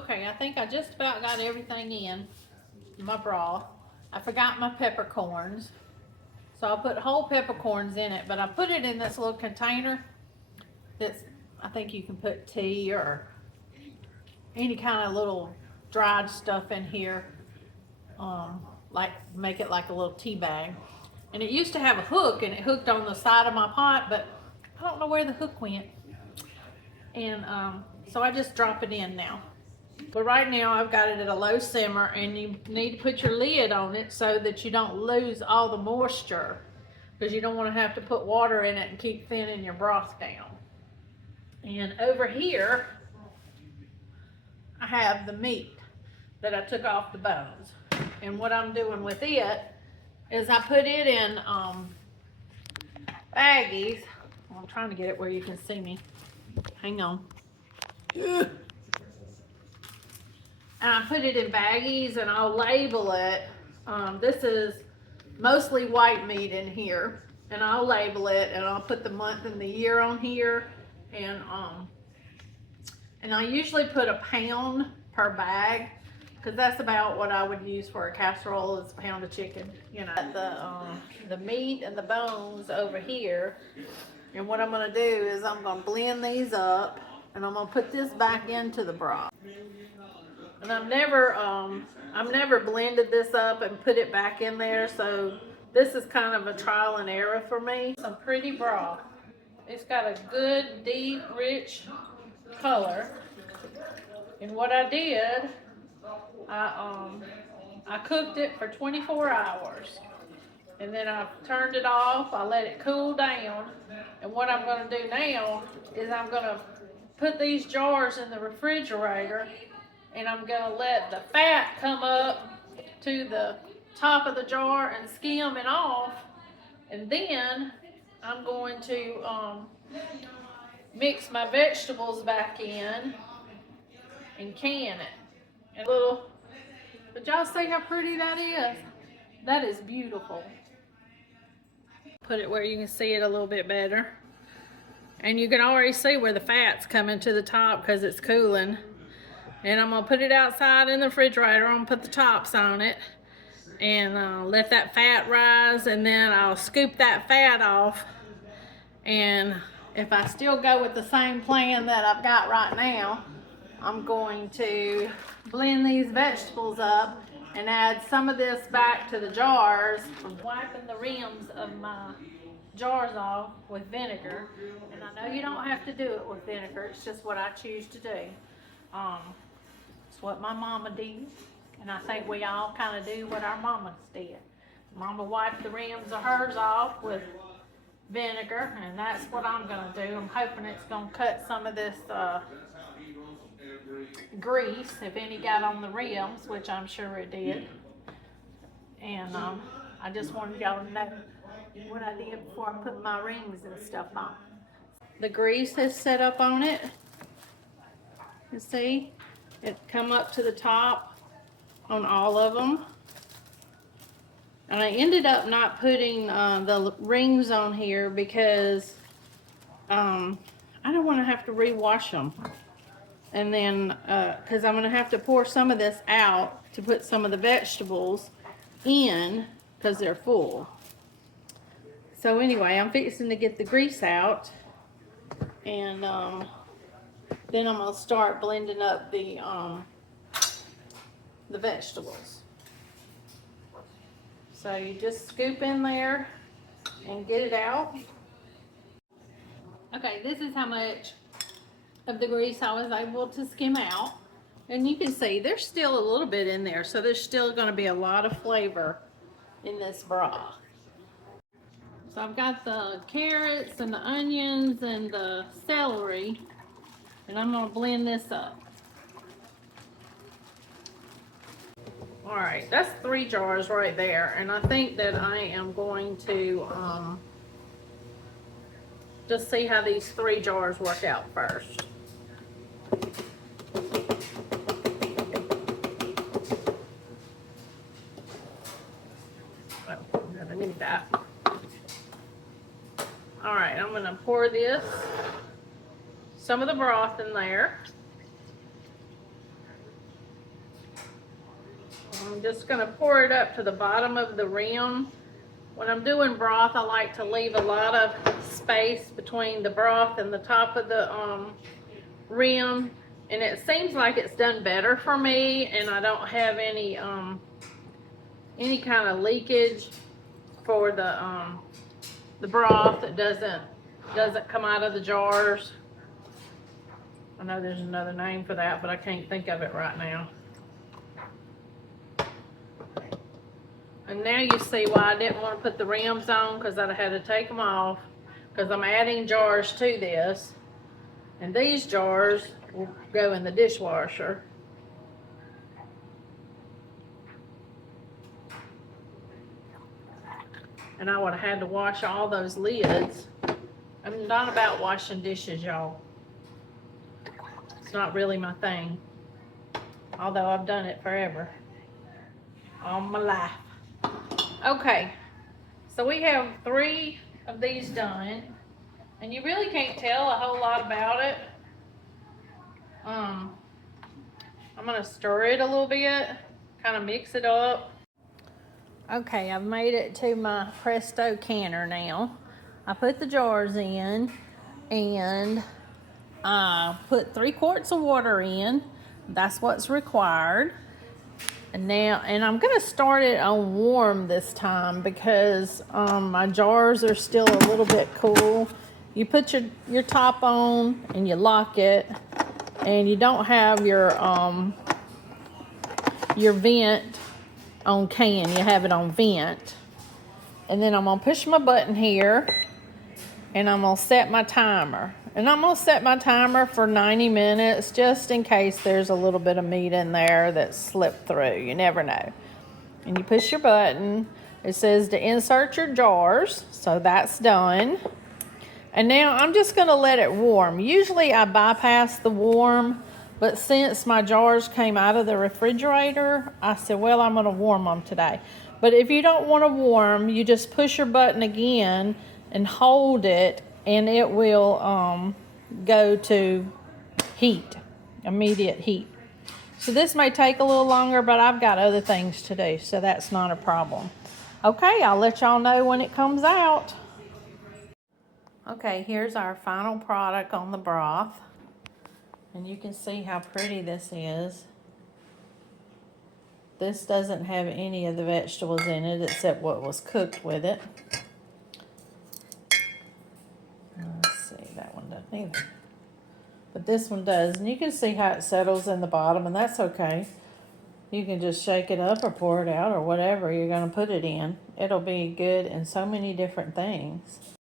Okay, I think I just about got everything in my broth. I forgot my peppercorns. So I'll put whole peppercorns in it, but I put it in this little container that's, I think you can put tea or any kind of little dried stuff in here. Like make it like a little tea bag. And it used to have a hook and it hooked on the side of my pot, but I don't know where the hook went. And so I just drop it in now. But right now I've got it at a low simmer, and you need to put your lid on it so that you don't lose all the moisture, because you don't want to have to put water in it and keep thinning your broth down. And over here I have the meat that I took off the bones. And what I'm doing with it is I put it in baggies. I'm trying to get it where you can see me. Hang on. And I put it in baggies, and I'll label it. This is mostly white meat in here, and I'll label it, and I'll put the month and the year on here. And I usually put a pound per bag, because that's about what I would use for a casserole, is a pound of chicken. You know, the meat and the bones over here. And what I'm gonna do is I'm gonna blend these up, and I'm gonna put this back into the broth. And I've never blended this up and put it back in there, so this is kind of a trial and error for me. Some pretty broth. It's got a good, deep, rich color. And what I did, I cooked it for 24 hours. And then I turned it off, I let it cool down. And what I'm gonna do now is I'm gonna put these jars in the refrigerator, and I'm gonna let the fat come up to the top of the jar and skim it off. And then I'm going to mix my vegetables back in and can it. And but y'all see how pretty that is? That is beautiful. Put it where you can see it a little bit better. And you can already see where the fat's coming to the top because it's cooling. And I'm gonna put it outside in the refrigerator. I'm gonna put the tops on it and let that fat rise, and then I'll scoop that fat off. And if I still go with the same plan that I've got right now, I'm going to blend these vegetables up and add some of this back to the jars. I'm wiping the rims of my jars off with vinegar, and I know you don't have to do it with vinegar, it's just what I choose to do. It's what my mama did, and I think we all kind of do what our mamas did. Mama wiped the rims of hers off with vinegar, and that's what I'm gonna do. I'm hoping it's gonna cut some of this grease, if any got on the rims, which I'm sure it did. And I just wanted y'all to know what I did before I put my rings and stuff on. The grease is set up on it. You see, it come up to the top on all of them. And I ended up not putting the rings on here because I don't want to have to rewash them. And then, because I'm going to have to pour some of this out to put some of the vegetables in because they're full. So anyway, I'm fixing to get the grease out, and then I'm going to start blending up the vegetables. So you just scoop in there and get it out. Okay, this is how much of the grease I was able to skim out. And you can see there's still a little bit in there, so there's still going to be a lot of flavor in this broth. So I've got the carrots and the onions and the celery, and I'm going to blend this up. Alright, that's 3 jars right there, and I think that I am going to just see how these 3 jars work out first. I need that. Alright, I'm going to pour some of the broth in there. I'm just gonna pour it up to the bottom of the rim. When I'm doing broth, I like to leave a lot of space between the broth and the top of the rim, and it seems like it's done better for me, and I don't have any kind of leakage for the broth. It doesn't come out of the jars. I know there's another name for that, but I can't think of it right now. And now you see why I didn't want to put the rims on, because I'd have had to take them off, because I'm adding jars to this. And these jars will go in the dishwasher. And I would have had to wash all those lids. I'm not about washing dishes, y'all. It's not really my thing. Although I've done it forever. All my life. Okay, so we have 3 of these done, and you really can't tell a whole lot about it. I'm gonna stir it a little bit, kind of mix it up. Okay, I've made it to my Presto canner now. I put the jars in, and I put 3 quarts of water in. That's what's required. And I'm gonna start it on warm this time, because my jars are still a little bit cool. You put your top on and you lock it, and you don't have your vent on can, you have it on vent. And then I'm gonna push my button here, and I'm gonna set my timer. And I'm gonna set my timer for 90 minutes, just in case there's a little bit of meat in there that slipped through. You never know. And you push your button. It says to insert your jars, so that's done. And now I'm just gonna let it warm. Usually I bypass the warm, but since my jars came out of the refrigerator, I said, well, I'm gonna warm them today. But if you don't wanna warm, you just push your button again and hold it, and it will go to heat, immediate heat. So this may take a little longer, but I've got other things to do, so that's not a problem. Okay, I'll let y'all know when it comes out. Okay, here's our final product on the broth. And you can see how pretty this is. This doesn't have any of the vegetables in it except what was cooked with it. Let's see, that one doesn't either. But this one does, and you can see how it settles in the bottom, and that's okay. You can just shake it up or pour it out or whatever you're going to put it in. It'll be good in so many different things.